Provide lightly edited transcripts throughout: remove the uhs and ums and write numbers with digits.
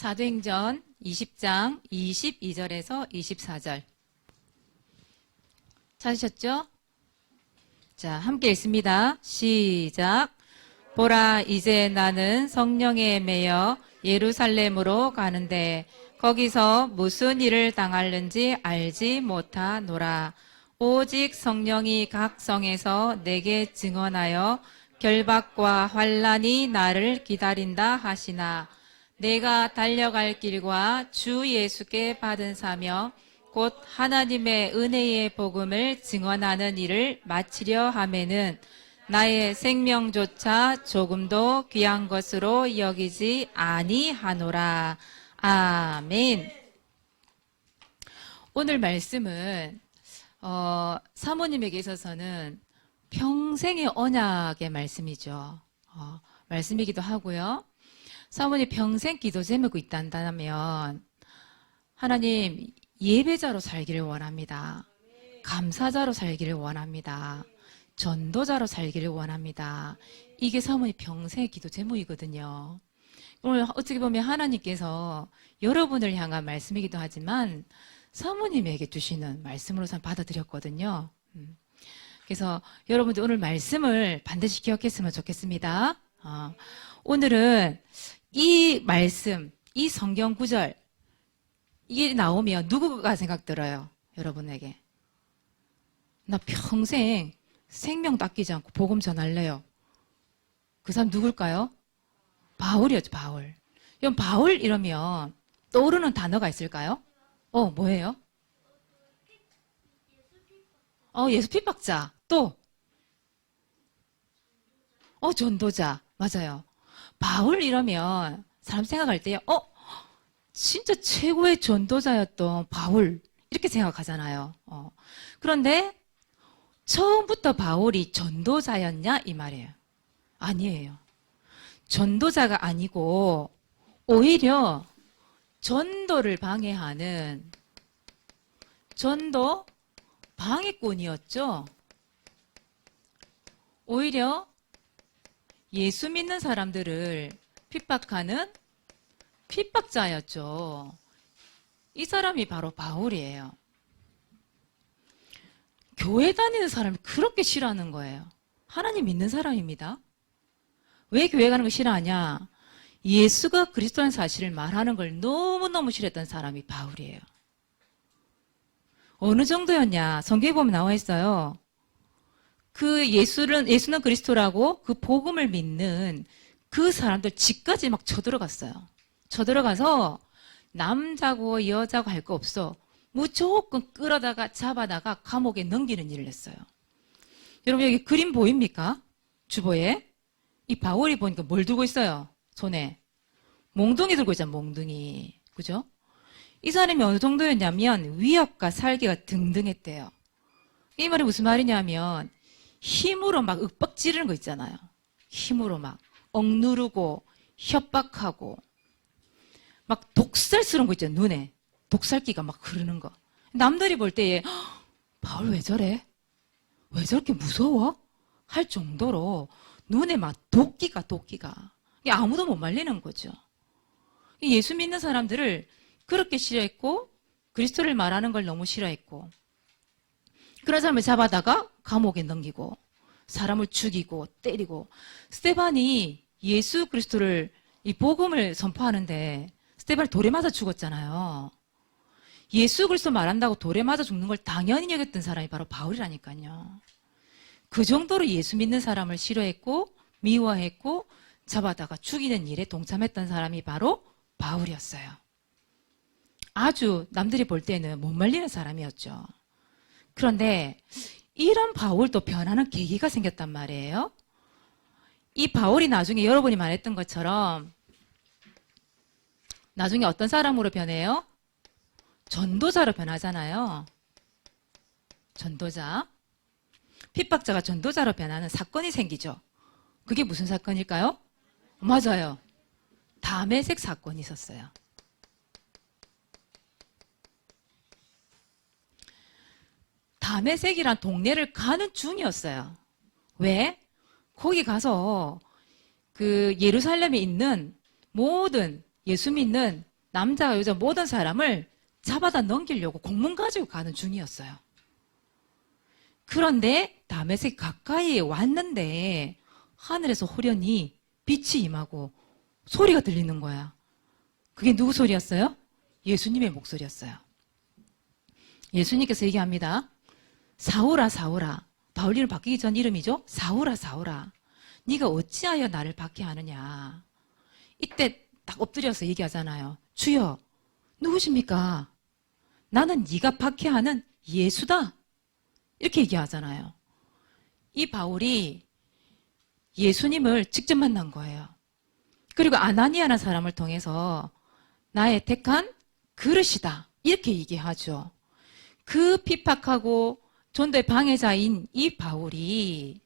사도행전 20장 22절에서 24절 찾으셨죠? 자, 함께 읽습니다. 시작. 보라, 이제 나는 성령에 매여 예루살렘으로 가는데 거기서 무슨 일을 당할는지 알지 못하노라. 오직 성령이 각 성에서 내게 증언하여 결박과 환난이 나를 기다린다 하시나 내가 달려갈 길과 주 예수께 받은 사명 곧 하나님의 은혜의 복음을 증언하는 일을 마치려 하면은 나의 생명조차 조금도 귀한 것으로 여기지 아니하노라. 아멘. 오늘 말씀은 사모님에게 있어서는 평생의 언약의 말씀이죠. 말씀이기도 하고요. 사모님 평생 기도 제목이 있단다면 하나님 예배자로 살기를 원합니다. 감사자로 살기를 원합니다. 전도자로 살기를 원합니다. 이게 사모님 평생의 기도 제목이거든요. 오늘 어떻게 보면 하나님께서 여러분을 향한 말씀이기도 하지만 사모님에게 주시는 말씀으로 받아들였거든요. 그래서 여러분들 오늘 말씀을 반드시 기억했으면 좋겠습니다. 오늘은 이 말씀, 이 성경 구절 이게 나오면 누구가 생각들어요? 여러분에게. 나 평생 생명도 아끼지 않고 복음 전할래요. 그 사람 누굴까요? 바울이었죠, 바울. 그럼 바울 이러면 떠오르는 단어가 있을까요? 뭐예요? 예수 핍박자. 또? 전도자. 맞아요. 바울 이러면 사람 생각할 때, 진짜 최고의 전도자였던 바울. 이렇게 생각하잖아요. 그런데 처음부터 바울이 전도자였냐? 이 말이에요. 아니에요. 전도자가 아니고 오히려 전도를 방해하는 전도 방해꾼이었죠. 오히려 예수 믿는 사람들을 핍박하는 핍박자였죠. 이 사람이 바로 바울이에요. 교회 다니는 사람이 그렇게 싫어하는 거예요. 하나님 믿는 사람입니다. 왜 교회 가는 걸 싫어하냐? 예수가 그리스도라는 사실을 말하는 걸 너무너무 싫어했던 사람이 바울이에요. 어느 정도였냐? 성경에 보면 나와 있어요. 예수는 그리스도라고 그 복음을 믿는 그 사람들 집까지 막 쳐들어갔어요. 쳐들어가서 남자고 여자고 할 거 없어. 무조건 끌어다가 잡아다가 감옥에 넘기는 일을 했어요. 여러분 여기 그림 보입니까? 주보에. 이 바울이 보니까 뭘 들고 있어요? 손에. 몽둥이 들고 있잖아, 몽둥이. 그죠? 이 사람이 어느 정도였냐면 위협과 살기가 등등했대요. 이 말이 무슨 말이냐면 힘으로 막 윽박 지르는 거 있잖아요. 힘으로 막 억누르고 협박하고 막 독살스러운 거 있잖아요. 눈에. 독살기가 막 흐르는 거. 남들이 볼 때에 바울 왜 저래? 왜 저렇게 무서워? 할 정도로 눈에 막 도끼가 아무도 못 말리는 거죠. 예수 믿는 사람들을 그렇게 싫어했고 그리스도를 말하는 걸 너무 싫어했고 그런 사람을 잡아다가 감옥에 넘기고 사람을 죽이고 때리고 스데반이 예수 그리스도를 이 복음을 선포하는데 스데반이 돌에 맞아 죽었잖아요. 예수 그리스도 말한다고 돌에 맞아 죽는 걸 당연히 여겼던 사람이 바로 바울이라니까요. 그 정도로 예수 믿는 사람을 싫어했고 미워했고 잡아다가 죽이는 일에 동참했던 사람이 바로 바울이었어요. 아주 남들이 볼 때는 못 말리는 사람이었죠. 그런데 이런 바울도 변하는 계기가 생겼단 말이에요. 이 바울이 나중에 여러분이 말했던 것처럼 나중에 어떤 사람으로 변해요? 전도자로 변하잖아요. 전도자. 핍박자가 전도자로 변하는 사건이 생기죠. 그게 무슨 사건일까요? 맞아요. 다메섹 사건이 있었어요. 다메섹이란 동네를 가는 중이었어요. 왜? 거기 가서 그 예루살렘에 있는 모든 예수 믿는 남자와 여자 모든 사람을 잡아다 넘기려고 공문 가지고 가는 중이었어요. 그런데 다메섹 가까이에 왔는데 하늘에서 호련히 빛이 임하고 소리가 들리는 거야. 그게 누구 소리였어요? 예수님의 목소리였어요. 예수님께서 얘기합니다. 사울아 사울아. 바울 이름 바뀌기 전 이름이죠. 사울아 사울아. 네가 어찌하여 나를 박해하느냐. 이때 딱 엎드려서 얘기하잖아요. 주여 누구십니까? 나는 네가 박해하는 예수다. 이렇게 얘기하잖아요. 이 바울이 예수님을 직접 만난 거예요. 그리고 아나니아라는 사람을 통해서 나의 택한 그릇이다. 이렇게 얘기하죠. 그 핍박하고 전도의 방해자인 이 바울이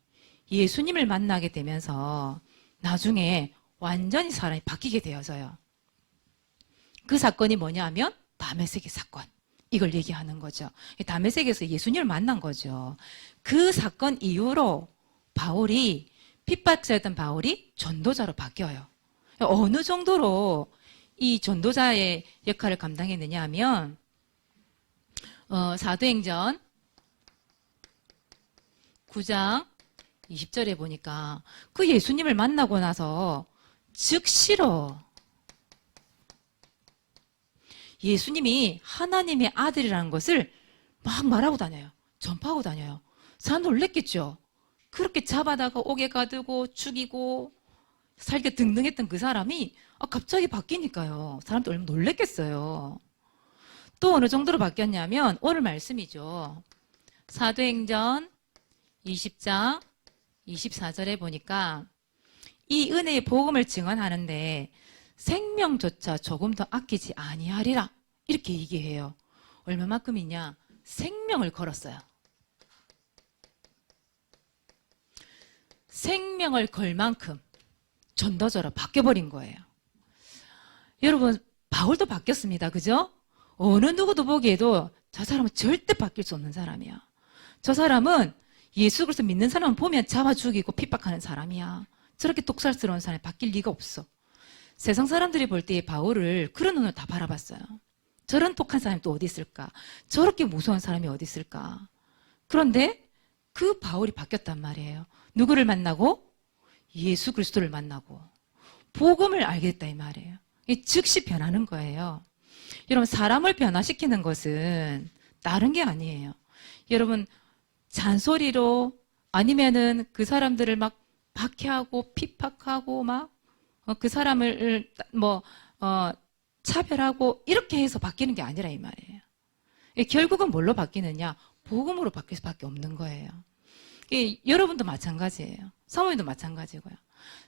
예수님을 만나게 되면서 나중에 완전히 사람이 바뀌게 되어져요. 그 사건이 뭐냐 하면 다메섹의 사건. 이걸 얘기하는 거죠. 다메섹에서 예수님을 만난 거죠. 그 사건 이후로 바울이 핍박자였던 바울이 전도자로 바뀌어요. 어느 정도로 이 전도자의 역할을 감당했느냐 하면 사도행전 9장 20절에 보니까 그 예수님을 만나고 나서 즉시로 예수님이 하나님의 아들이라는 것을 막 말하고 다녀요. 전파하고 다녀요. 사람 놀랬겠죠. 그렇게 잡아다가 옥에 가두고 죽이고 살게 등등했던 그 사람이 갑자기 바뀌니까요. 사람도 얼마나 놀랬겠어요. 또 어느 정도로 바뀌었냐면 오늘 말씀이죠. 사도행전 20장 24절에 보니까 이 은혜의 복음을 증언하는데 생명조차 조금 더 아끼지 아니하리라 이렇게 얘기해요. 얼마만큼이냐? 생명을 걸었어요. 생명을 걸 만큼 전도자로 바뀌어버린 거예요. 여러분 바울도 바뀌었습니다. 그죠? 어느 누구도 보기에도 저 사람은 절대 바뀔 수 없는 사람이야. 저 사람은 예수 그리스도 믿는 사람 보면 잡아 죽이고 핍박하는 사람이야. 저렇게 독살스러운 사람이 바뀔 리가 없어. 세상 사람들이 볼 때 바울을 그런 눈으로 다 바라봤어요. 저런 독한 사람이 또 어디 있을까? 저렇게 무서운 사람이 어디 있을까? 그런데 그 바울이 바뀌었단 말이에요. 누구를 만나고? 예수 그리스도를 만나고 복음을 알게 됐다 이 말이에요. 즉시 변하는 거예요. 여러분 사람을 변화시키는 것은 다른 게 아니에요. 여러분 잔소리로 아니면은 그 사람들을 막 박해하고 핍박하고 막 그 사람을 차별하고 이렇게 해서 바뀌는 게 아니라 이 말이에요. 결국은 뭘로 바뀌느냐? 복음으로 바뀔 수밖에 없는 거예요. 여러분도 마찬가지예요. 사모님도 마찬가지고요.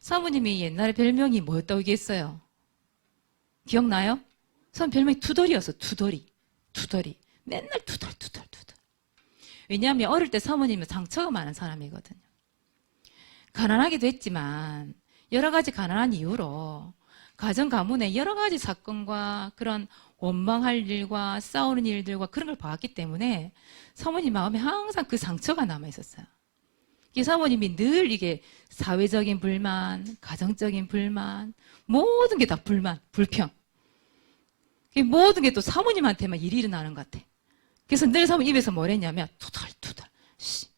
사모님이 옛날에 별명이 뭐였다고 얘기했어요? 기억나요? 사모님 별명이 투덜이었어. 투덜이. 맨날 투덜. 왜냐하면 어릴 때 사모님은 상처가 많은 사람이거든요. 가난하기도 했지만 여러 가지 가난한 이유로 가정 가문에 여러 가지 사건과 그런 원망할 일과 싸우는 일들과 그런 걸 봐왔기 때문에 사모님 마음에 항상 그 상처가 남아 있었어요. 사모님이 늘 이게 사회적인 불만, 가정적인 불만, 모든 게 다 불만, 불평. 모든 게 또 사모님한테만 일이 일어나는 것 같아. 그래서 늘 사모님 입에서 뭘 했냐면 투덜.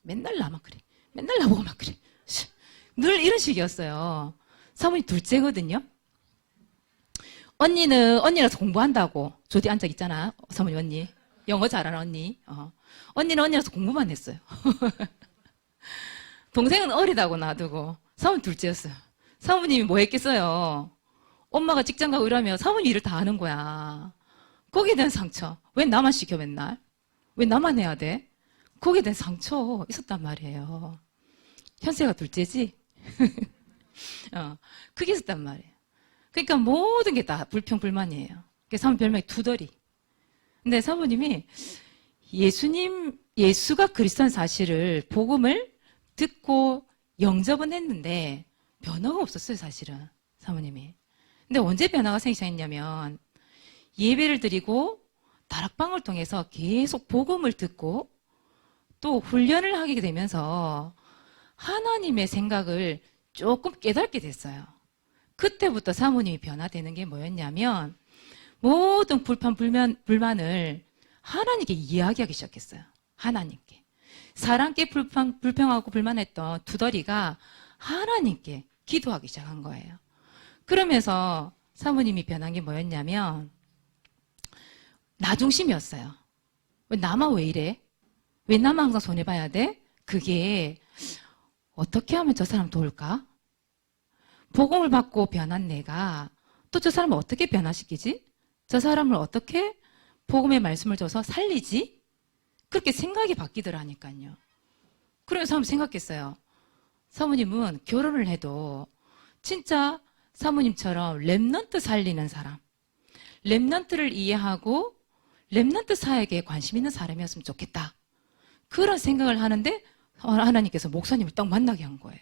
맨날 나만 그래. 맨날 나보고만 그래. 늘 이런 식이었어요. 사모님 둘째거든요. 언니라서 공부한다고 저기 앉아 있잖아. 사모님 언니. 영어 잘하는 언니. 언니는 언니라서 공부만 했어요. 동생은 어리다고 놔두고 사모님 둘째였어요. 사모님이 뭐 했겠어요? 엄마가 직장 가고 이러면 사모님 일을 다 하는 거야. 거기에 대한 상처. 왜 나만 시켜 맨날? 왜 나만 해야 돼? 거기에 대한 상처 있었단 말이에요. 현세가 둘째지? 그게 있었단 말이에요. 그러니까 모든 게 다 불평불만이에요. 그래서 사모님 별명이 투덜이. 근데 사모님이 예수가 그리스도인 사실을 복음을 듣고 영접은 했는데 변화가 없었어요, 사실은 사모님이. 근데 언제 변화가 생기기 시작했냐면 예배를 드리고 다락방을 통해서 계속 복음을 듣고 또 훈련을 하게 되면서 하나님의 생각을 조금 깨닫게 됐어요. 그때부터 사모님이 변화되는 게 뭐였냐면 모든 불만을 하나님께 이야기하기 시작했어요. 하나님께. 사람께 불평하고 불만했던 두더리가 하나님께 기도하기 시작한 거예요. 그러면서 사모님이 변한 게 뭐였냐면 나 중심이었어요. 왜 나만 왜 이래? 왜 나만 항상 손해봐야 돼? 그게 어떻게 하면 저 사람 도울까? 복음을 받고 변한 내가 또 저 사람을 어떻게 변화시키지? 저 사람을 어떻게 복음의 말씀을 줘서 살리지? 그렇게 생각이 바뀌더라니까요. 그래서 한번 생각했어요. 사모님은 결혼을 해도 진짜 사모님처럼 렘넌트 살리는 사람, 렘넌트를 이해하고 렘넌트 사역에 관심 있는 사람이었으면 좋겠다. 그런 생각을 하는데 하나님께서 목사님을 딱 만나게 한 거예요.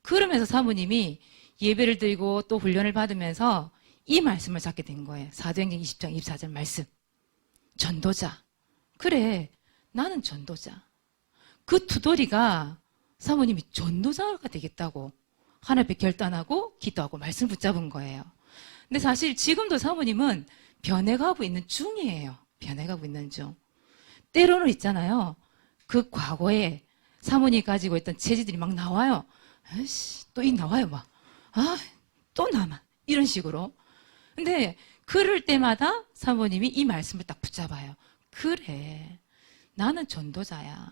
그러면서 사모님이 예배를 드리고 또 훈련을 받으면서 이 말씀을 잡게 된 거예요. 사도행전 20장 24절 말씀. 전도자. 그래, 나는 전도자. 그 두더리가 사모님이 전도자가 되겠다고 하나 앞에 결단하고 기도하고 말씀 붙잡은 거예요. 근데 사실 지금도 사모님은 변해가고 있는 중이에요. 변해가고 있는 중. 때로는 있잖아요. 그 과거에 사모님이 가지고 있던 체질들이 막 나와요. 아이씨, 또 이 나와요, 막. 아, 또 나만. 이런 식으로. 근데 그럴 때마다 사모님이 이 말씀을 딱 붙잡아요. 그래, 나는 전도자야.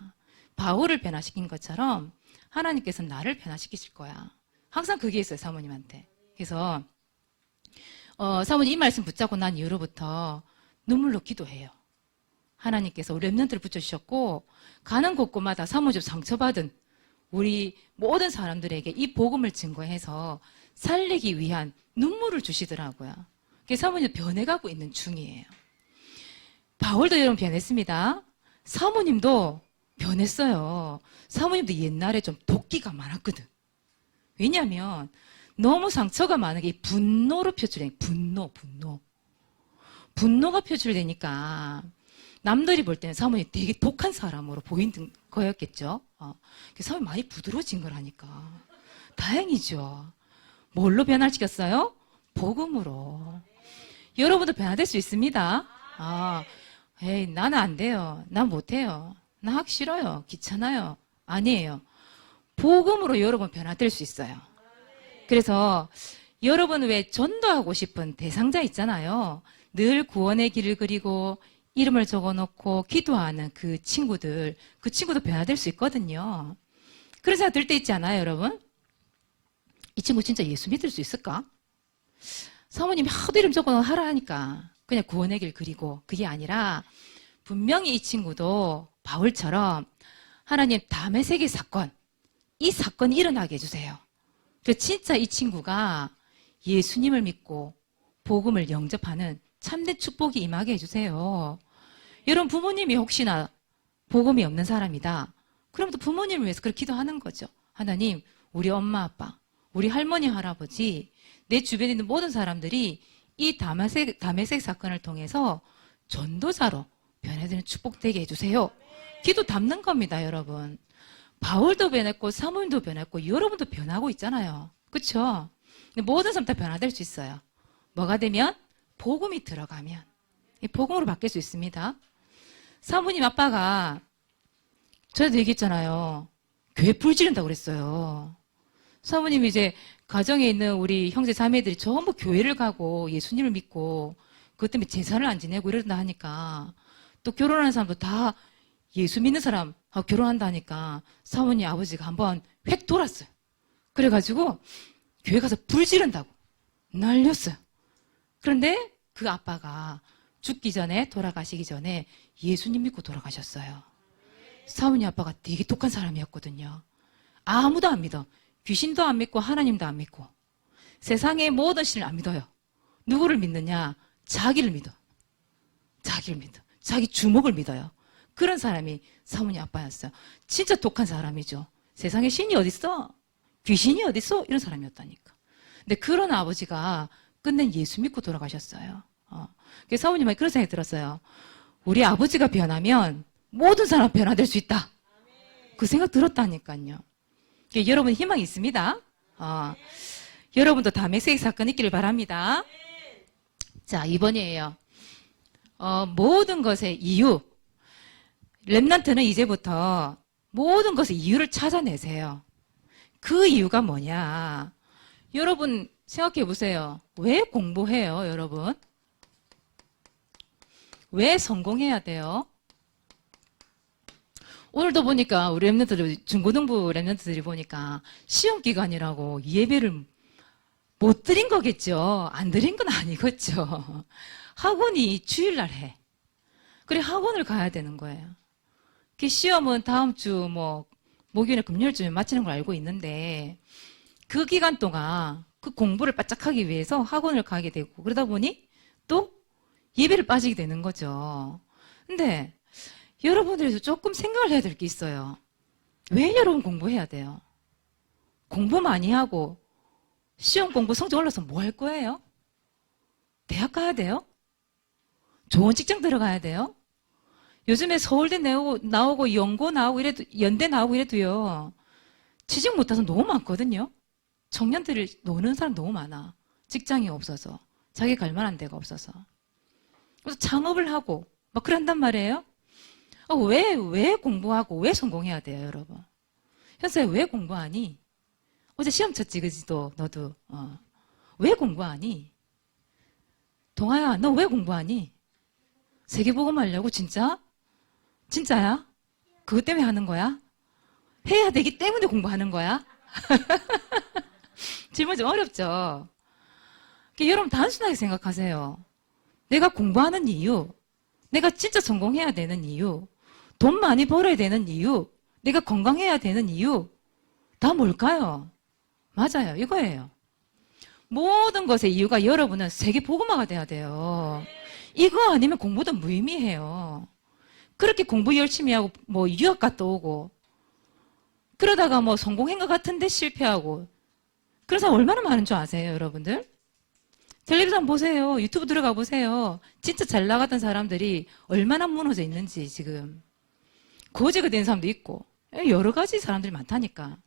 바울을 변화시킨 것처럼 하나님께서 나를 변화시키실 거야. 항상 그게 있어요, 사모님한테. 그래서 사모님 이 말씀 붙잡고 난 이후로부터 눈물로 기도해요. 하나님께서 우리 렘넌트를 붙여주셨고 가는 곳곳마다 사모님 상처받은 우리 모든 사람들에게 이 복음을 증거해서 살리기 위한 눈물을 주시더라고요. 그래서 사모님 변해가고 있는 중이에요. 바울도 여러분 변했습니다. 사모님도 변했어요. 사모님도 옛날에 좀 도끼가 많았거든. 왜냐하면 너무 상처가 많은 게 분노로 표출돼. 분노가 표출되니까 남들이 볼 때는 사모님이 되게 독한 사람으로 보이는 거였겠죠. 사모님이 많이 부드러워진 거라니까. 다행이죠. 뭘로 변화시켰어요? 복음으로. 여러분도 변화될 수 있습니다. 에이, 나는 안 돼요. 난 못해요. 나 하기 싫어요. 귀찮아요. 아니에요. 복음으로 여러분 변화될 수 있어요. 그래서 여러분 왜 전도하고 싶은 대상자 있잖아요. 늘 구원의 길을 그리고 이름을 적어놓고 기도하는 그 친구도 변화될 수 있거든요. 그런 생각 들 때 있지 않아요, 여러분? 이 친구 진짜 예수 믿을 수 있을까? 사모님이 하도 이름 적어놓고 하라 하니까 그냥 구원의 길 그리고 그게 아니라 분명히 이 친구도 바울처럼 하나님 다음의 세계 사건, 이 사건이 일어나게 해주세요. 그래서 진짜 이 친구가 예수님을 믿고 복음을 영접하는 참된 축복이 임하게 해주세요. 여러분 부모님이 혹시나 복음이 없는 사람이다. 그럼 또 부모님을 위해서 그렇게 기도하는 거죠. 하나님, 우리 엄마 아빠, 우리 할머니 할아버지, 내 주변에 있는 모든 사람들이 이 다메섹 사건을 통해서 전도자로 변해드는 축복되게 해주세요. 기도 담는 겁니다, 여러분. 바울도 변했고 사모님도 변했고 여러분도 변하고 있잖아요. 그렇죠? 모든 사람 다 변화될 수 있어요. 뭐가 되면? 복음이 들어가면. 이 복음으로 바뀔 수 있습니다. 사모님 아빠가 저한테 얘기했잖아요. 교회 불 지른다고 그랬어요. 사모님이 이제 가정에 있는 우리 형제 자매들이 전부 교회를 가고 예수님을 믿고 그것 때문에 제사를 안 지내고 이러다 하니까 또 결혼하는 사람도 다 예수 믿는 사람하고 결혼한다 하니까 사모님 아버지가 한번 획 돌았어요. 그래가지고 교회 가서 불 지른다고 날렸어요. 그런데 그 아빠가 죽기 전에 돌아가시기 전에 예수님 믿고 돌아가셨어요. 사모님 아빠가 되게 독한 사람이었거든요. 아무도 안 믿어. 귀신도 안 믿고 하나님도 안 믿고 세상의 모든 신을 안 믿어요. 누구를 믿느냐? 자기를 믿어. 자기를 믿어. 자기 주먹을 믿어요. 그런 사람이 사모님 아빠였어요. 진짜 독한 사람이죠. 세상에 신이 어딨어? 귀신이 어딨어? 이런 사람이었다니까. 근데 그런 아버지가 끝낸 예수 믿고 돌아가셨어요. 그래서 사모님이 그런 생각이 들었어요. 우리 아버지가 변하면 모든 사람 변화될 수 있다. 그 생각 들었다니까요. 여러분 희망이 있습니다. 여러분도 다메섹 사건 있기를 바랍니다. 자, 2번이에요. 모든 것의 이유. 렘넌트는 이제부터 모든 것의 이유를 찾아내세요. 그 이유가 뭐냐? 여러분 생각해 보세요. 왜 공부해요, 여러분? 왜 성공해야 돼요? 오늘도 보니까 우리 랩런트들, 중고등부 랩런트들이 보니까 시험 기간이라고 예배를 못 드린 거겠죠. 안 드린 건 아니겠죠. 학원이 주일날 해. 그래 학원을 가야 되는 거예요. 그 시험은 다음 주 목요일에 금요일쯤에 마치는 걸 알고 있는데 그 기간 동안 그 공부를 바짝 하기 위해서 학원을 가게 되고 그러다 보니 또 예배를 빠지게 되는 거죠. 근데 여러분들도 조금 생각을 해야 될 게 있어요. 왜 여러분 공부해야 돼요? 공부 많이 하고 시험 공부 성적 올라서 뭐 할 거예요? 대학 가야 돼요? 좋은 직장 들어가야 돼요? 요즘에 서울대 나오고 연고 나오고 이래도 연대 나오고 이래도요. 취직 못해서 너무 많거든요. 청년들이 노는 사람 너무 많아. 직장이 없어서 자기 갈 만한 데가 없어서. 그래서 창업을 하고 막 그런단 말이에요. 왜 공부하고 왜 성공해야 돼요, 여러분? 현수야, 왜 공부하니? 어제 시험 쳤지, 그지, 너도. 왜 공부하니? 동아야, 너 왜 공부하니? 세계복음 하려고, 진짜? 진짜야? 그것 때문에 하는 거야? 해야 되기 때문에 공부하는 거야? 질문 좀 어렵죠? 여러분, 단순하게 생각하세요. 내가 공부하는 이유, 내가 진짜 성공해야 되는 이유, 돈 많이 벌어야 되는 이유, 내가 건강해야 되는 이유, 다 뭘까요? 맞아요. 이거예요. 모든 것의 이유가 여러분은 세계복음화가 돼야 돼요. 이거 아니면 공부도 무의미해요. 그렇게 공부 열심히 하고 유학 갔다 오고 그러다가 성공한 것 같은데 실패하고 그래서 얼마나 많은 줄 아세요, 여러분들? 텔레비전 보세요. 유튜브 들어가 보세요. 진짜 잘 나갔던 사람들이 얼마나 무너져 있는지 지금. 거지가 된 사람도 있고 여러 가지 사람들이 많다니까.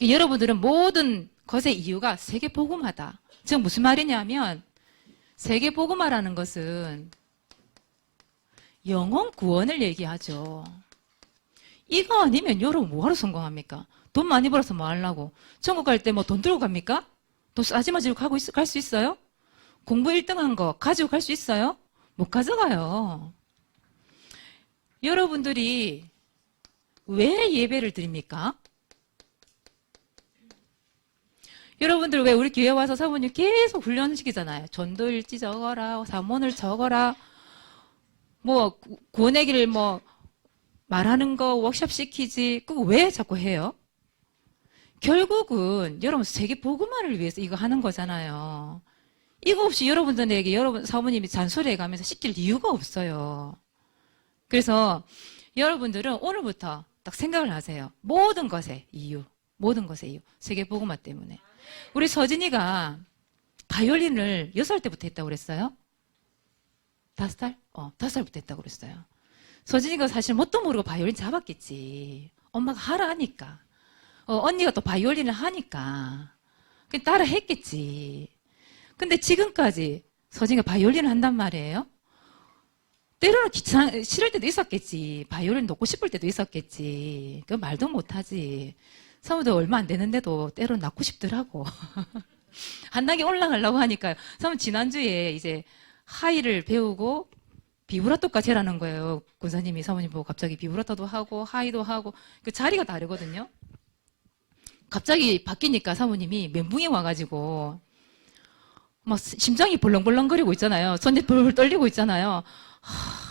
여러분들은 모든 것의 이유가 세계복음화다. 즉 무슨 말이냐면 세계복음화라는 것은 영혼 구원을 얘기하죠. 이거 아니면 여러분 뭐하러 성공합니까? 돈 많이 벌어서 뭐 하려고? 천국 갈 때 돈 들고 갑니까? 돈 싸지마지고 갈 수 있어요? 공부 1등한 거 가지고 갈 수 있어요? 못 가져가요. 여러분들이 왜 예배를 드립니까? 여러분들 왜 우리 교회 와서 사모님 계속 훈련시키잖아요. 전도일지 적어라, 사문을 적어라, 구원의 말하는 거 워크숍 시키지. 그거 왜 자꾸 해요? 결국은 여러분 세계 복음화를 위해서 이거 하는 거잖아요. 이거 없이 여러분들에게 여러분 사모님이 잔소리해 가면서 시킬 이유가 없어요. 그래서 여러분들은 오늘부터 딱 생각을 하세요. 모든 것의 이유. 세계 복음화 때문에. 우리 서진이가 바이올린을 6살 때부터 했다고 그랬어요? 5살? 5살부터 했다고 그랬어요. 서진이가 사실 뭣도 모르고 바이올린 잡았겠지. 엄마가 하라 하니까. 언니가 또 바이올린을 하니까. 그냥 따라 했겠지. 근데 지금까지 서진이가 바이올린을 한단 말이에요. 때로는 싫을 때도 있었겠지. 바이올린 놓고 싶을 때도 있었겠지. 그 말도 못하지. 사모도 얼마 안 되는데도 때로는 낳고 싶더라고. 한 단계 올라가려고 하니까요. 사모 지난주에 이제 하이를 배우고 비브라토까지 해라는 거예요. 군사님이 사모님 보고 갑자기 비브라토도 하고 하이도 하고 그 자리가 다르거든요. 갑자기 바뀌니까 사모님이 멘붕이 와가지고 막 심장이 벌렁벌렁거리고 있잖아요. 손이 벌벌 떨리고 있잖아요.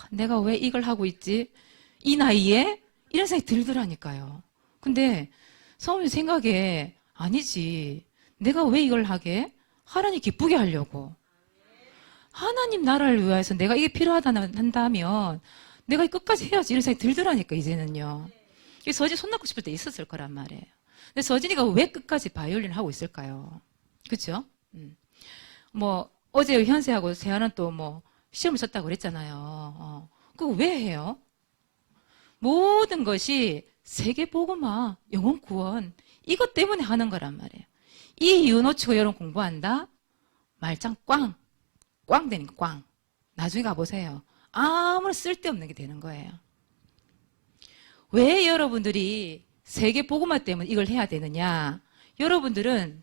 내가 왜 이걸 하고 있지? 이 나이에? 이런 생각이 들더라니까요. 근데 사모님 생각에 아니지. 내가 왜 이걸 하게? 하나님 기쁘게 하려고. 하나님 나라를 위해서 내가 이게 필요하다면 내가 끝까지 해야지 이런 생각이 들더라니까 이제는요. 서진 손 놓고 싶을 때 있었을 거란 말이에요. 근데 서진이가 왜 끝까지 바이올린을 하고 있을까요? 그렇죠? 어제 현세하고 세아는 또 시험을 쳤다고 그랬잖아요. 그거 왜 해요? 모든 것이 세계복음화, 영혼 구원 이것 때문에 하는 거란 말이에요. 이 이유 놓치고 여러분 공부한다? 말짱 꽝. 꽝 되니까 꽝. 나중에 가보세요. 아무런 쓸데없는 게 되는 거예요. 왜 여러분들이 세계복음화 때문에 이걸 해야 되느냐? 여러분들은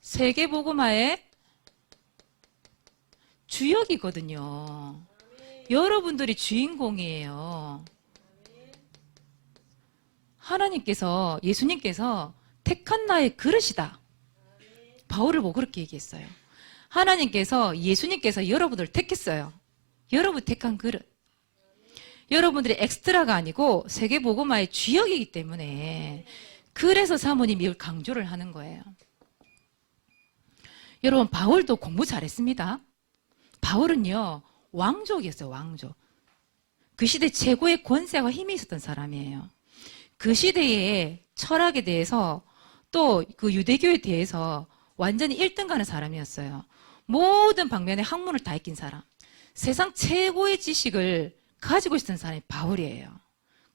세계복음화의 주역이거든요. 여러분들이 주인공이에요. 하나님께서, 예수님께서 택한 나의 그릇이다. 바울을 보고 그렇게 얘기했어요. 하나님께서, 예수님께서 여러분을 택했어요. 여러분 택한 그릇. 여러분들이 엑스트라가 아니고 세계복음화의 주역이기 때문에 그래서 사모님이 이걸 강조를 하는 거예요. 여러분, 바울도 공부 잘했습니다. 바울은요, 왕족이었어요, 왕족. 그 시대 최고의 권세와 힘이 있었던 사람이에요. 그 시대의 철학에 대해서 또 그 유대교에 대해서 완전히 1등 가는 사람이었어요. 모든 방면에 학문을 다 익힌 사람. 세상 최고의 지식을 가지고 있었던 사람이 바울이에요.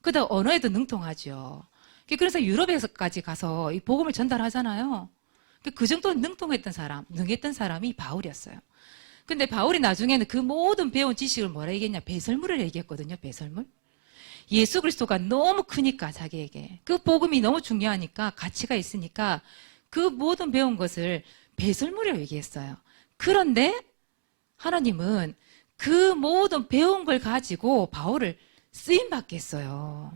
그다음 언어에도 능통하죠. 그래서 유럽에서까지 가서 이 복음을 전달하잖아요. 그 정도로 능통했던 사람, 능했던 사람이 바울이었어요. 근데 바울이 나중에는 그 모든 배운 지식을 뭐라 얘기했냐? 배설물을 얘기했거든요. 배설물. 예수 그리스도가 너무 크니까 자기에게 그 복음이 너무 중요하니까 가치가 있으니까 그 모든 배운 것을 배설물이라고 얘기했어요. 그런데 하나님은 그 모든 배운 걸 가지고 바울을 쓰임 받게 했어요.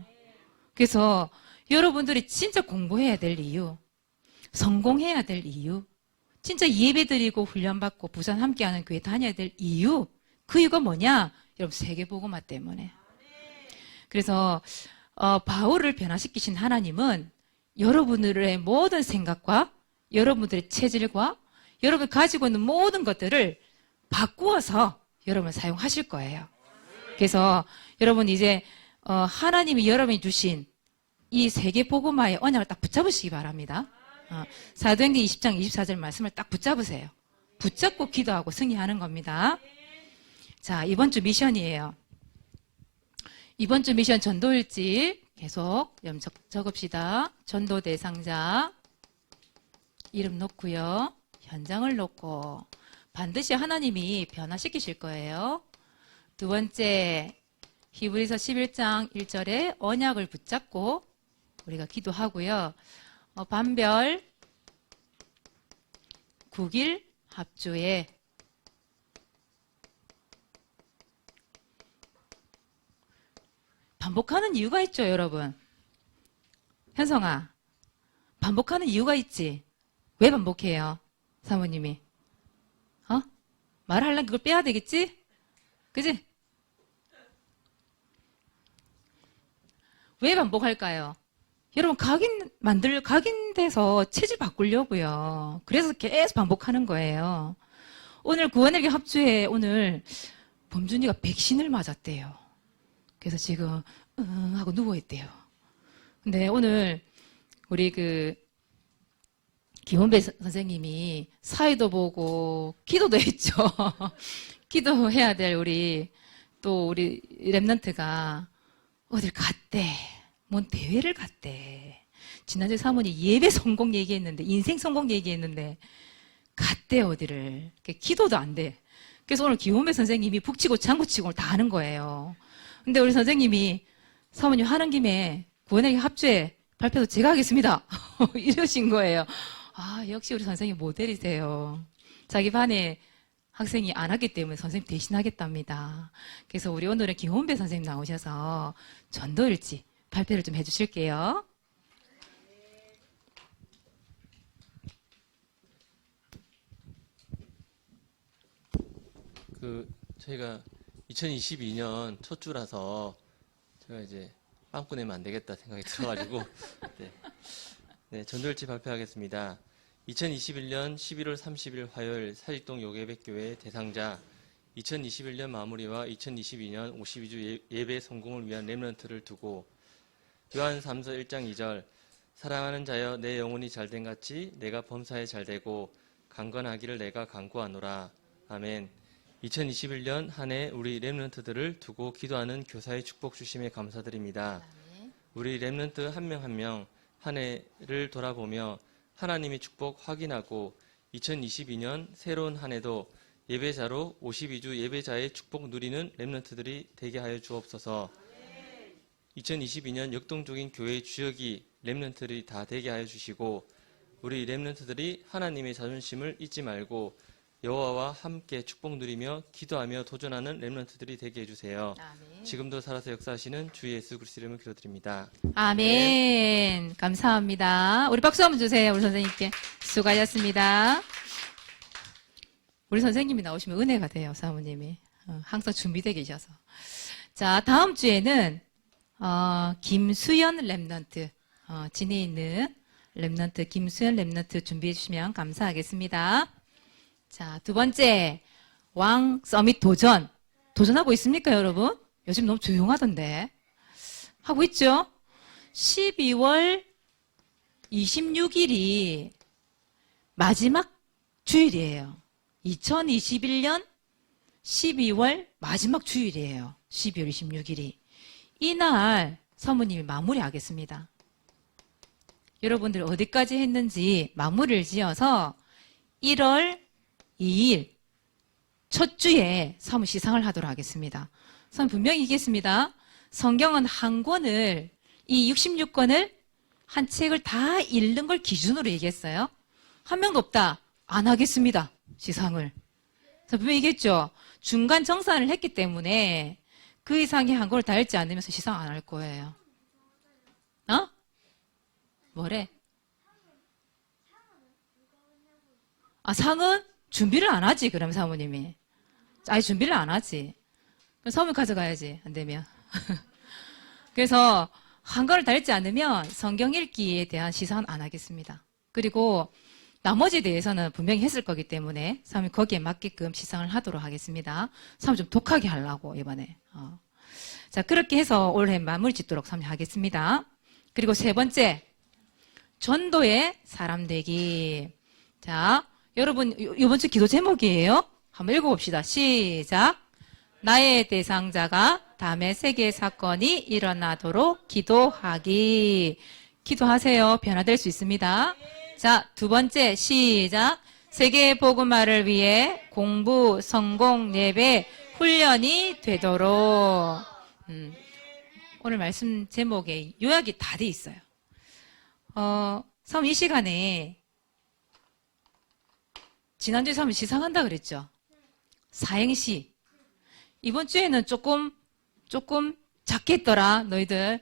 그래서 여러분들이 진짜 공부해야 될 이유, 성공해야 될 이유, 진짜 예배드리고 훈련받고 부산 함께하는 교회 다녀야 될 이유, 그 이유가 뭐냐? 여러분 세계복음화 때문에. 그래서 바울을 변화시키신 하나님은 여러분들의 모든 생각과 여러분들의 체질과 여러분 가지고 있는 모든 것들을 바꾸어서 여러분을 사용하실 거예요. 그래서 여러분 이제 하나님이 여러분이 주신 이 세계복음화의 언약을 딱 붙잡으시기 바랍니다. 사도행전 20장 24절 말씀을 딱 붙잡으세요. 붙잡고 기도하고 승리하는 겁니다. 자, 이번 주 미션이에요. 이번 주 미션 전도일지 계속 적읍시다. 전도 대상자 이름 놓고요. 현장을 놓고 반드시 하나님이 변화시키실 거예요. 두 번째, 히브리서 11장 1절에 언약을 붙잡고 우리가 기도하고요. 반별 9일 합주에 반복하는 이유가 있죠, 여러분. 현성아, 반복하는 이유가 있지. 왜 반복해요? 사모님이. 말하려면 그걸 빼야 되겠지? 그지? 왜 반복할까요? 여러분, 각인돼서 체질 바꾸려고요. 그래서 계속 반복하는 거예요. 오늘 구원에게 합주에 오늘 범준이가 백신을 맞았대요. 그래서 지금, 하고 누워있대요. 근데 오늘 우리 김원배 선생님이 사회도 보고 기도도 했죠. 기도해야 될 우리 랩런트가 어딜 갔대. 뭔 대회를 갔대. 지난주에 사모님 예배 성공 얘기했는데, 인생 성공 얘기했는데 갔대 어디를. 기도도 안 돼. 그래서 오늘 김원배 선생님이 북치고 장구치고 다 하는 거예요. 근데 우리 선생님이 사모님 하는 김에 구원에게 합주에 발표도 제가 하겠습니다. 이러신 거예요. 아, 역시 우리 선생님 모델이세요. 자기 반에 학생이 안 하기 때문에 선생님 대신하겠답니다. 그래서 우리 오늘은 김원배 선생님 나오셔서 전도일지 발표를 좀 해주실게요. 저희가 2022년 첫 주라서 제가 이제 빵꾸 내면 안 되겠다 생각이 들어가지고 네, 전도일지 발표하겠습니다. 2021년 11월 30일 화요일 사직동 요괴백교회 대상자 2021년 마무리와 2022년 52주 예배 성공을 위한 렘넌트를 두고 요한 3서 1장 2절 사랑하는 자여 내 영혼이 잘된 같이 내가 범사에 잘되고 강건하기를 내가 간구하노라. 아멘. 2021년 한 해 우리 렘넌트들을 두고 기도하는 교사의 축복 주심에 감사드립니다. 우리 렘넌트 한 명 한 명 한 해를 돌아보며 하나님의 축복 확인하고 2022년 새로운 한 해도 예배자로 52주 예배자의 축복 누리는 렘넌트들이 되게 하여 주옵소서. 2022년 역동적인 교회의 주역이 렘넌트들이 다 되게 하여 주시고 우리 렘넌트들이 하나님의 자존심을 잊지 말고 여호와와 함께 축복 누리며 기도하며 도전하는 렘넌트들이 되게 해주세요. 아멘. 지금도 살아서 역사하시는 주 예수 그리스도 이름을 기도드립니다. 아멘. 감사합니다. 우리 박수 한번 주세요. 우리 선생님께. 수고하셨습니다. 우리 선생님이 나오시면 은혜가 돼요. 사모님이. 항상 준비되어 계셔서. 자, 다음 주에는 김수연 렘넌트, 진해 있는 렘넌트, 김수연 렘넌트 준비해 주시면 감사하겠습니다. 자, 두 번째, 왕 서밋 도전. 도전하고 있습니까, 여러분? 요즘 너무 조용하던데. 하고 있죠? 12월 26일이 마지막 주일이에요. 2021년 12월 마지막 주일이에요. 12월 26일이. 이날 사모님이 마무리하겠습니다. 여러분들 어디까지 했는지 마무리를 지어서 1월 2일 첫 주에 사무 시상을 하도록 하겠습니다. 저는 분명히 얘기했습니다. 성경은 한 권을, 이 66권을 한 책을 다 읽는 걸 기준으로 얘기했어요. 한 명도 없다. 안 하겠습니다. 시상을. 저 분명히 얘기했죠. 중간 정산을 했기 때문에 그 이상의 한 권을 다 읽지 않으면서 시상 안 할 거예요. 어? 뭐래? 상은 준비를 안 하지, 그럼 사모님이. 아예 준비를 안 하지. 그럼 사모님 가져가야지, 안 되면. 그래서 한 권을 다 읽지 않으면 성경 읽기에 대한 시상은 안 하겠습니다. 그리고 나머지에 대해서는 분명히 했을 거기 때문에 사모님 거기에 맞게끔 시상을 하도록 하겠습니다. 사모님 좀 독하게 하려고, 이번에. 자, 그렇게 해서 올해 마무리 짓도록 사모님 하겠습니다. 그리고 세 번째, 전도의 사람 되기. 자, 여러분, 이번 주 기도 제목이에요. 한번 읽어봅시다. 시작. 나의 대상자가 다음에 세계 사건이 일어나도록 기도하기. 기도하세요. 변화될 수 있습니다. 자, 두 번째, 시작. 세계 복음화를 위해 공부, 성공, 예배, 훈련이 되도록. 오늘 말씀 제목에 요약이 다 돼 있어요. 사모님 이 시간에 지난주에 사모님 시상한다 그랬죠? 사행시. 이번 주에는 조금 작게 했더라, 너희들.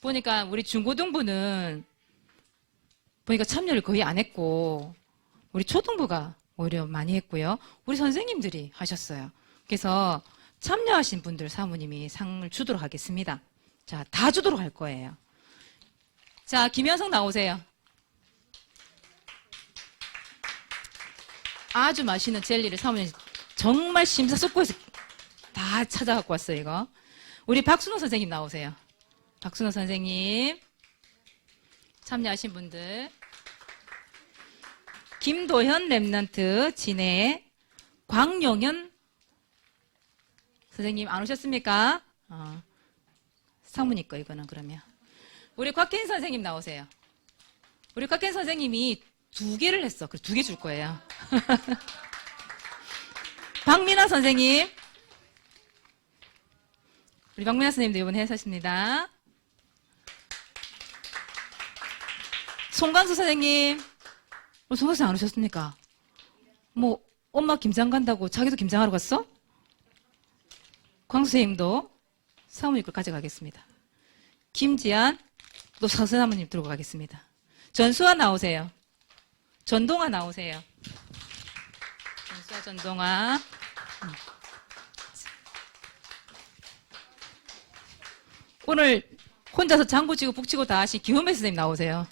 보니까 우리 중고등부는 보니까 참여를 거의 안 했고, 우리 초등부가 오히려 많이 했고요. 우리 선생님들이 하셨어요. 그래서 참여하신 분들 사모님이 상을 주도록 하겠습니다. 자, 다 주도록 할 거예요. 자, 김현성 나오세요. 아주 맛있는 젤리를 사모님 정말 심사숙고해서 다 찾아갖고 왔어요, 이거. 우리 박순호 선생님 나오세요. 박순호 선생님. 참여하신 분들. 김도현 렘넌트, 진해. 광용현 선생님 안 오셨습니까? 상무니 거, 이거는 그러면. 우리 곽현 선생님 나오세요. 우리 곽현 선생님이 2개를 했어. 그래서 2개 줄 거예요. 박민아 선생님. 우리 박민아 선생님도 이번에 하셨습니다. 송광수 선생님. 송광수 선생님 안 오셨습니까? 뭐 엄마 김장 간다고 자기도 김장하러 갔어? 광수 선생님도 사모님 걸 가져가겠습니다. 김지한, 또 서수사모님 들고 가겠습니다. 전수아 나오세요. 전동아 나오세요. 전수아, 전동아. 오늘 혼자서 장구치고 북치고 다 하신 김은배 선생님 나오세요.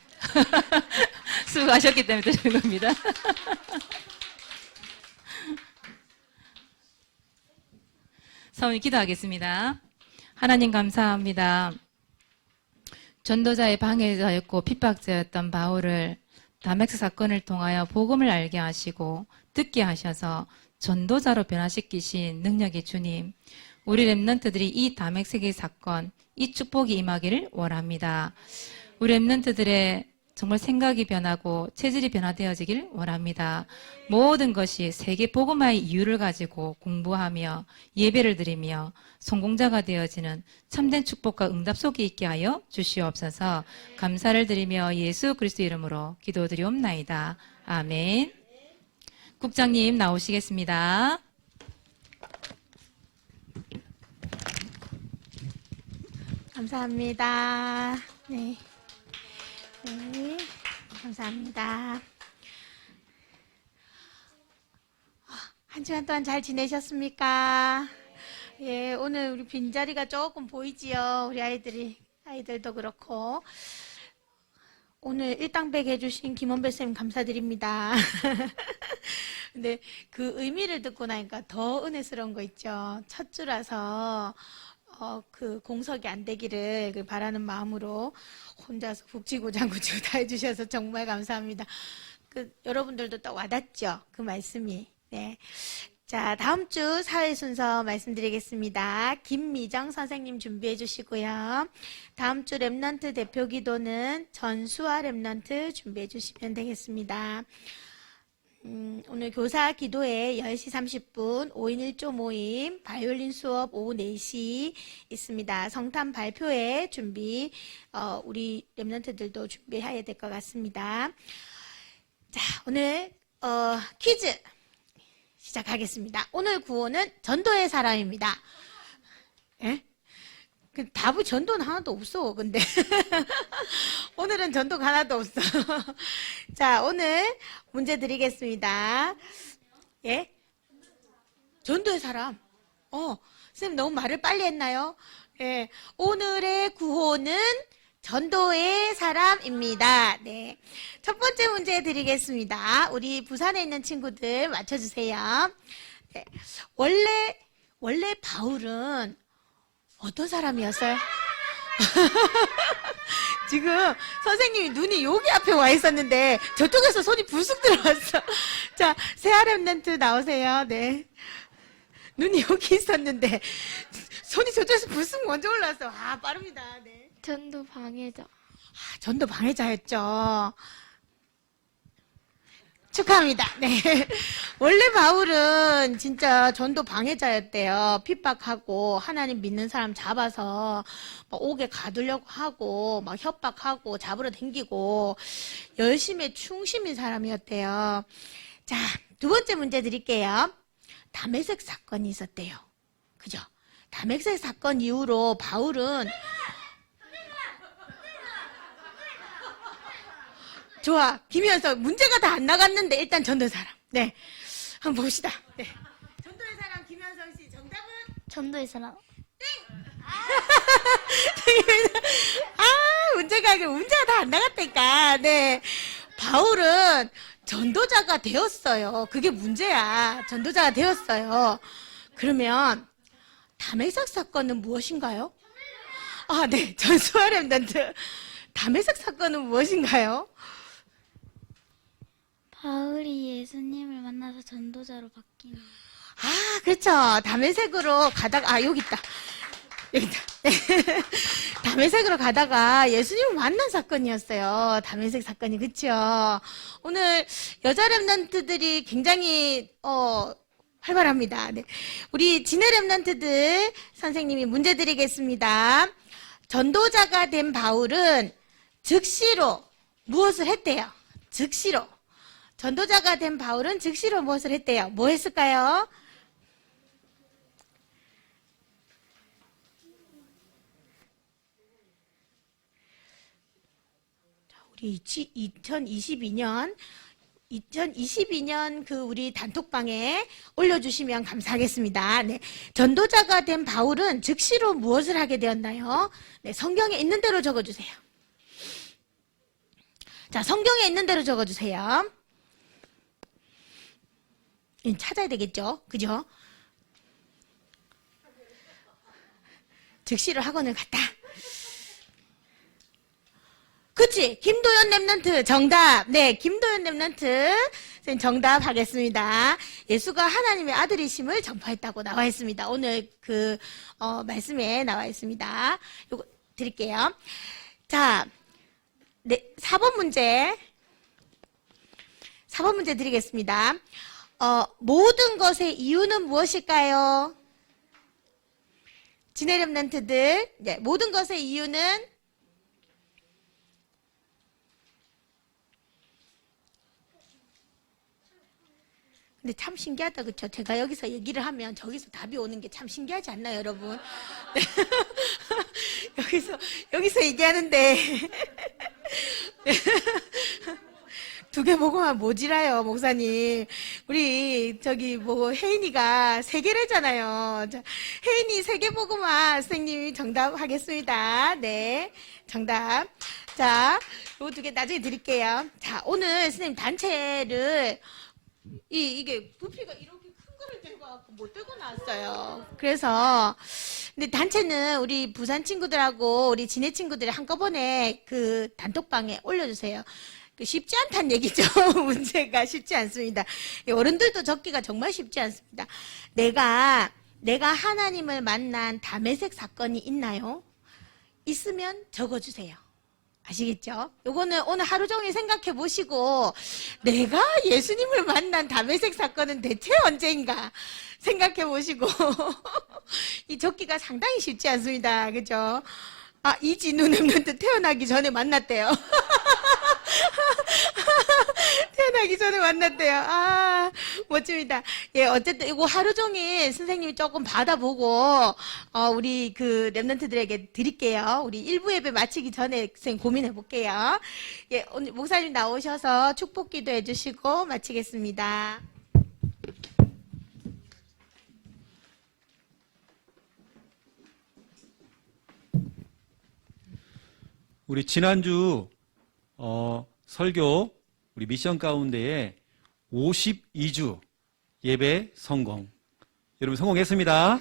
수고하셨기 때문에 드리는 겁니다. 사모님 기도하겠습니다. 하나님 감사합니다. 전도자의 방해자였고 핍박자였던 바울을 다맥스 사건을 통하여 복음을 알게 하시고 듣게 하셔서 전도자로 변화시키신 능력의 주님, 우리 렘넌트들이 이 다맥스의 사건, 이 축복이 임하기를 원합니다. 우리 렘넌트들의 정말 생각이 변하고 체질이 변화되어지길 원합니다. 모든 것이 세계 복음화의 이유를 가지고 공부하며 예배를 드리며 성공자가 되어지는 참된 축복과 응답 속에 있게 하여 주시옵소서. 감사를 드리며 예수 그리스도 이름으로 기도드리옵나이다. 아멘. 국장님 나오시겠습니다. 감사합니다. 네. 네. 감사합니다. 한 시간 동안 잘 지내셨습니까? 예, 오늘 우리 빈자리가 조금 보이지요? 우리 아이들도 그렇고. 오늘 일당백 해주신 김원배 쌤 감사드립니다. 근데 그 의미를 듣고 나니까 더 은혜스러운 거 있죠. 첫 주라서 그 공석이 안 되기를 바라는 마음으로 혼자서 북치고 장구치고 다 해주셔서 정말 감사합니다. 여러분들도 또 와닿죠? 그 말씀이. 네. 자, 다음 주 사회 순서 말씀드리겠습니다. 김미정 선생님 준비해 주시고요. 다음 주 랩넌트 대표 기도는 전수아 랩넌트 준비해 주시면 되겠습니다. 오늘 교사 기도회 10시 30분 5인 1조 모임 바이올린 수업 오후 4시 있습니다. 성탄 발표회 준비 우리 랩넌트들도 준비해야 될 것 같습니다. 자, 오늘 퀴즈 시작하겠습니다. 오늘 구호는 전도의 사람입니다. 예? 답이 전도는 하나도 없어. 근데 오늘은 전도가 하나도 없어. 자, 오늘 문제 드리겠습니다. 예? 전도의 사람. 선생님 너무 말을 빨리 했나요? 예. 오늘의 구호는 전도의 사람입니다. 네. 첫 번째 문제 드리겠습니다. 우리 부산에 있는 친구들 맞춰주세요. 네. 원래 바울은 어떤 사람이었어요? 지금 선생님이 눈이 여기 앞에 와 있었는데 저쪽에서 손이 불쑥 들어왔어. 자, 세아 랩넌트 나오세요. 네. 눈이 여기 있었는데 손이 저쪽에서 불쑥 먼저 올라왔어. 아, 빠릅니다. 네. 전도 방해자. 전도 방해자였죠. 축하합니다. 네. 원래 바울은 진짜 전도 방해자였대요. 핍박하고 하나님 믿는 사람 잡아서 막 옥에 가두려고 하고 막 협박하고 잡으러 댕기고 열심히 충심인 사람이었대요. 자, 두 번째 문제 드릴게요. 다메섹 사건이 있었대요. 그죠? 다메섹 사건 이후로 바울은 좋아. 김현석 문제가 다 안 나갔는데 일단 전도의 사람. 네. 한번 봅시다. 네. 전도의 사람 김현석 씨 정답은? 전도의 사람. 문제가 다 안 나갔다니까. 네. 바울은 전도자가 되었어요. 그게 문제야. 전도자가 되었어요. 그러면 다메섹 사건은 무엇인가요? 아, 네. 전수아 랩넌트. 다메섹 사건은 무엇인가요? 바울이 예수님을 만나서 전도자로 바뀌는. 아, 그렇죠. 다메섹으로 가다가, 여기 있다. 네. 다메섹으로 가다가 예수님을 만난 사건이었어요. 다메섹 사건이, 그쵸? 오늘 여자 랩넌트들이 굉장히, 활발합니다. 네. 우리 진해 랩넌트들 선생님이 문제 드리겠습니다. 전도자가 된 바울은 즉시로 무엇을 했대요? 즉시로. 전도자가 된 바울은 즉시로 무엇을 했대요? 뭐 했을까요? 우리 2022년 그 우리 단톡방에 올려주시면 감사하겠습니다. 네. 전도자가 된 바울은 즉시로 무엇을 하게 되었나요? 네, 성경에 있는 대로 적어주세요. 자, 성경에 있는 대로 적어주세요. 찾아야 되겠죠? 그죠? 즉시로 학원을 갔다. 그치? 김도연 랩넌트 정답. 네, 김도연 랩넌트 선생님 정답 하겠습니다. 예수가 하나님의 아들이심을 전파했다고 나와 있습니다. 오늘 그 말씀에 나와 있습니다. 요거 드릴게요. 자, 네, 4번 문제. 4번 문제 드리겠습니다. 모든 것의 이유는 무엇일까요? 진해 랩런트들, 네, 모든 것의 이유는 근데 참 신기하다, 그쵸? 제가 여기서 얘기를 하면 저기서 답이 오는 게 참 신기하지 않나요, 여러분? 네. 여기서 얘기하는데. 네. 두 개 보고만 모지라요, 목사님. 우리, 혜인이가 3개래잖아요. 자, 혜인이 3개 보고만 선생님이 정답 하겠습니다. 네. 정답. 자, 요 2개 나중에 드릴게요. 자, 오늘 선생님 단체를 이게 부피가 이렇게 큰 거를 들고 와서 못 들고 나왔어요. 그래서 근데 단체는 우리 부산 친구들하고 우리 진해 친구들이 한꺼번에 그 단톡방에 올려주세요. 쉽지 않다는 얘기죠. 문제가 쉽지 않습니다. 어른들도 적기가 정말 쉽지 않습니다. 내가 하나님을 만난 담에색 사건이 있나요? 있으면 적어주세요. 아시겠죠? 요거는 오늘 하루 종일 생각해 보시고 내가 예수님을 만난 담에색 사건은 대체 언제인가 생각해 보시고 이 적기가 상당히 쉽지 않습니다. 그죠? 이진우 랩런트 태어나기 전에 만났대요. 태어나기 전에 만났대요. 멋집니다. 예, 어쨌든 이거 하루 종일 선생님이 조금 받아보고, 우리 그 랩런트들에게 드릴게요. 우리 1부 예배 마치기 전에 선생님 고민해 볼게요. 예, 오늘 목사님 나오셔서 축복 기도 해주시고 마치겠습니다. 우리 지난주 설교 우리 미션 가운데에 52주 예배 성공. 여러분 성공했습니다.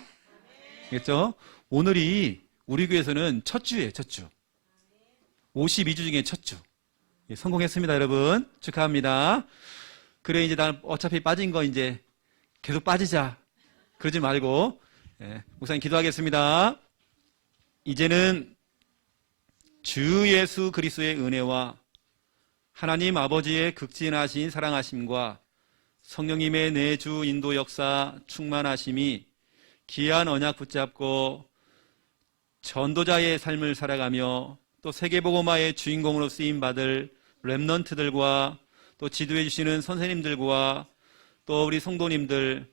알겠죠? 오늘이 우리 교회에서는 첫 주예요, 첫 주. 52주 중에 첫 주. 예, 성공했습니다, 여러분. 축하합니다. 그래, 이제 난 어차피 빠진 거 이제 계속 빠지자. 그러지 말고, 목사님 기도하겠습니다. 이제는 주 예수 그리스도의 은혜와 하나님 아버지의 극진하신 사랑하심과 성령님의 내주 인도 역사 충만하심이 귀한 언약 붙잡고 전도자의 삶을 살아가며 또 세계복음화의 주인공으로 쓰임받을 랩넌트들과 또 지도해 주시는 선생님들과 또 우리 성도님들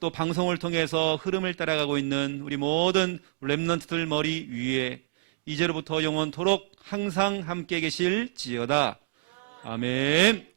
또 방송을 통해서 흐름을 따라가고 있는 우리 모든 랩넌트들 머리 위에 이제로부터 영원토록 항상 함께 계실지어다. 아멘.